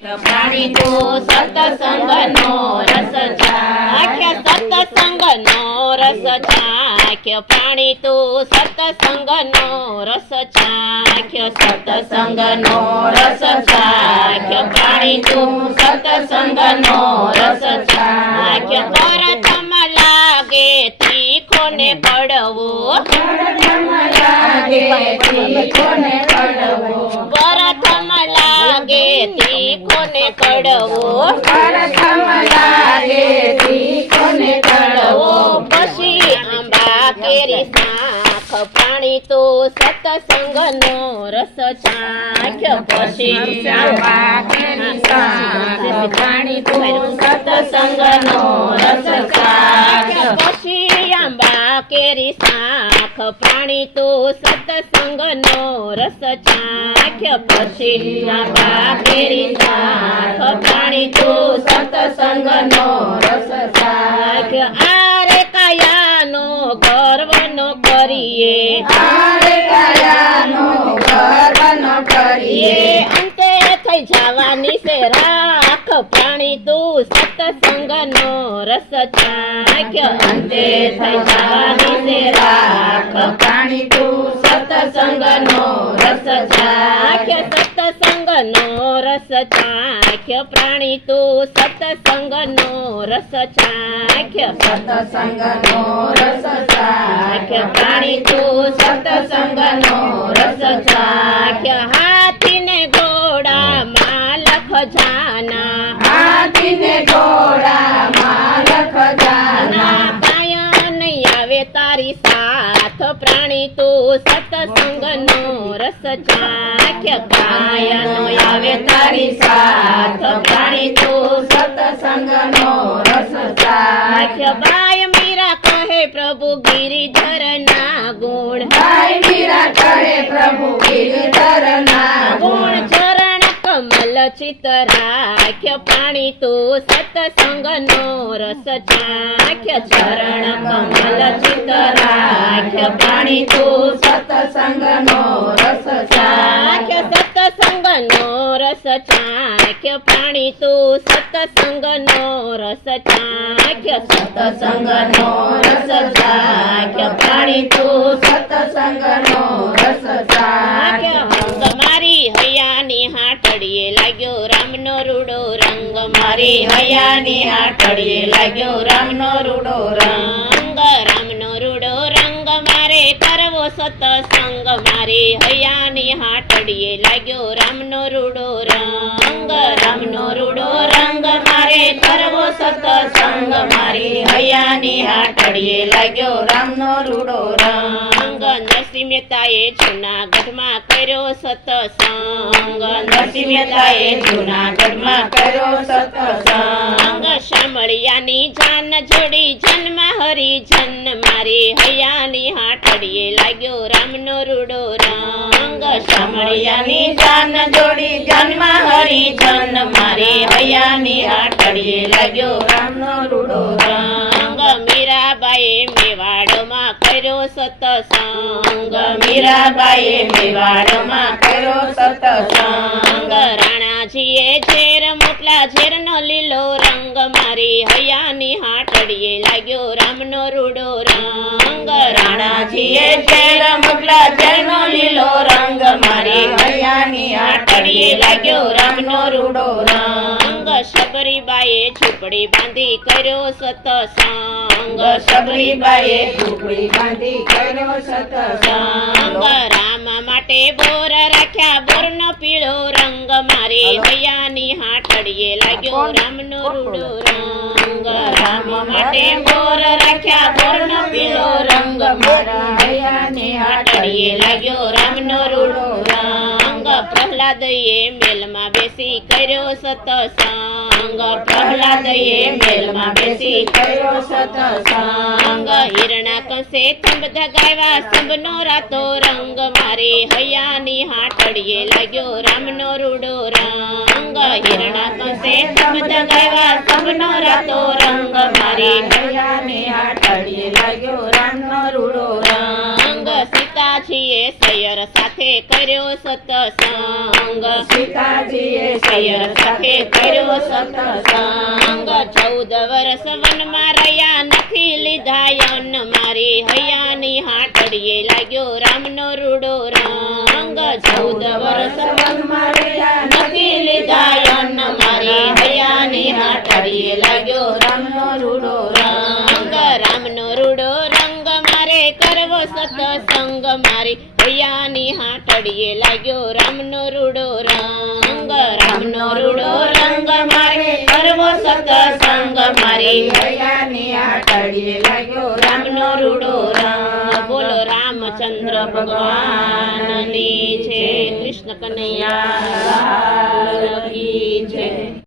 પ્રાણી તો સત્સંગનો રસ ચાખ્ય, સત્સંગનો રસ ચાખ્ય, પ્રાણી તો સત્સંગનો રસ ચાખ્ય, સત્સંગનો રસ ચાખ્ય, પ્રાણી તો સત્સંગનો રસ ચાખ્ય. પ્રથમ લાગે તીખો ને કડવો, પ્રથમ લાગે તીખો ને કડવો, પ્રથમ લાગે તીખો ને કડવો, પ્રથમ લાગે તીખો ને કડવો, પછી આંબા કેરી શાખ, પ્રાણી તો સત્સંગનો રસ ચાખ્ય, પછી આંબા કેરી શાખ, પ્રાણી તો સત્સંગનો રસ ચાખ્ય, પછી આંબા કેરી શાખ, પ્રાણી તો સત્સંગનો રસ ચાખ્ય, પછી આંબા કેરી શાખ, પ્રાણી તો સત્સંગનો રસ ચાખ્ય. આરે કાયાનો ગર્વ ન કરીએ, આરે કાયાનો ગર્વ ન કરીએ, અંતે થઈ જવાની છે રાખ, પ્રાણી તું સત્સંગનો રસ ચાખ્ય, અંતે થઈ જવાની છે રાખ, પ્રાણી તું સત્સંગનો રસ ચાખ્ય, સત્સંગનો રસ ચાખ્ય, પ્રાણી તું સત્સંગનો રસ ચાખ્ય, સત્સંગનો રસ ચાખ્ય, પ્રાણી તું સત્સંગનો રસ ચાખ્ય. હાથી ને ઘોડામાં લખ જાના, હાથી ને ઘોડામાં લખ જાના, કાયા નહીં આવે તારી સાથ, પ્રાણી તું સત્સંગનો રસ ચાખ્ય, કાયા નો આવે તારી સાથ, પ્રાણી તું સત્સંગનો રસ ચાખ્ય. બાય મીરા કહે પ્રભુ ગિરિધર ના ગુણ, બાય મીરા કહે પ્રભુ ગિરિધર ના ગુણ, ચરણ કમલ ચિત રાખ્ય, પ્રાણી તું સત્સંગનો રસ ચાખ્ય, ચરણ કમલ ચિત રાખ્ય, પ્રાણી તું સત્સંગનો રસ ચાખ્ય, સત્સંગનો રસ ચાખ્ય, પ્રાણી તું સત્સંગનો રસ ચાખ્ય, સત્સંગનો રસ ચાખ્ય, પ્રાણી તું સત્સંગનો રસ ચાખ્ય. રંગ મારી હૈયાની હાટડીએ લાગ્યો રામનો રૂડો રંગ, મારી હૈયાની હાટડીએ લાગ્યો રામનો રૂડો રંગ, રામનો રૂડો રંગ મારે કરવો સત્સંગ, મારી હૈયાની હાટડીએ લાગ્યો રામનો રૂડો રંગ, રામનો રૂડો રંગ મારે કરવો સત્સંગ, મારી હૈયાની હાટડીએ લાગ્યો રામનો રૂડો રંગ. નરસિંહ મહેતાએ જૂનાગઢમાં કર્યો સત્સંગ, નરસિંહ મહેતાએ જૂનાગઢમાં કર્યો સત્સંગ, શામળિયાની જાન જોડી જન્મ હરિજન, મારી હૈયાની હાટડીએ લાગ્યો રામનો રૂડો રંગ, શામળિયાની જાન જોડી જન્મ હરિજન, મારી હૈયાની હાટડીએ લાગ્યો રામનો રૂડો રંગ. મીરાબાઈએ મેવાડમાં કર્યો સત્સંગ, મીરાબાઈએ મેવાડમાં કર્યો સત્સંગ, રાણાજીએ ઝેર મોકલા ઝેરનો લીલો રંગ, મારી હૈયાની હાટડીએ લાગ્યો રામનો રૂડો રંગ, રાણાજીએ ઝેર મોકલા ઝેરનો લીલો રંગ, મારી હૈયાની હાટડીએ લાગ્યો રામનો રૂડો રંગ. શબરીબાઈએ ઝૂંપડી બાંધી કર્યો સત્સંગ, શબરીબાઈએ ઝૂંપડી બાંધી કર્યો સત્સંગ, રામ માટે બોર રાખ્યા બોરનો પીળો રંગ, મારી હૈયાની હાટડીએ લાગ્યો રામનો રૂડો રંગ, રામ માટે બોર રાખ્યા બોરનો પીળો રંગ, મારી હૈયાની હાટડીએ લાગ્યો રામનો રૂડો રંગ. પ્રહલાદએ મેલમાં બેસી કર્યો સત્સંગ, પ્રહલાદએ મેલમાં બેસી કર્યો સત્સંગ, હિરણા કંસે થંભ ધગાવ્યા સબનો રાતો રંગ, મારી હૈયાની હાટડીએ લાગ્યો રામનો રૂડો રંગ, હિરણા કંસે થંભ ધગાવ્યા સબનો રાતો રંગ, મારી હૈયાની હાટડીએ લાગ્યો રામનો રૂડો રંગ. સીતાજીએ સૈયર સાથે કર્યો સતસંગ સીતાજીએ સૈયર સાથે કર્યો સતસંગ 14 વર્ષ વનમાં રહ્યા નથી લીધા અન્ન મારી હૈયાની હાટડીએ લાગ્યો રામનો રૂડો રંગ 14 વર્ષ વનમાં રહ્યા નથી લીધા અન્ન મારી હૈયાની હાટડીએ લાગ્યો રામનો રૂડો રંગ રામનો રૂડો રંગ મારે કરવો સતસંગ મારી હૈયાની હાટડીએ લાગ્યો રામનો રૂડો રંગ રામનો રૂડો રંગ મારે કરવો સતસંગ મારી હૈયાની હાટડીએ લાગ્યો રામનો રૂડો રંગ બોલો રામચંદ્ર ભગવાનની છે કૃષ્ણ કનૈયા લાલ કી છે।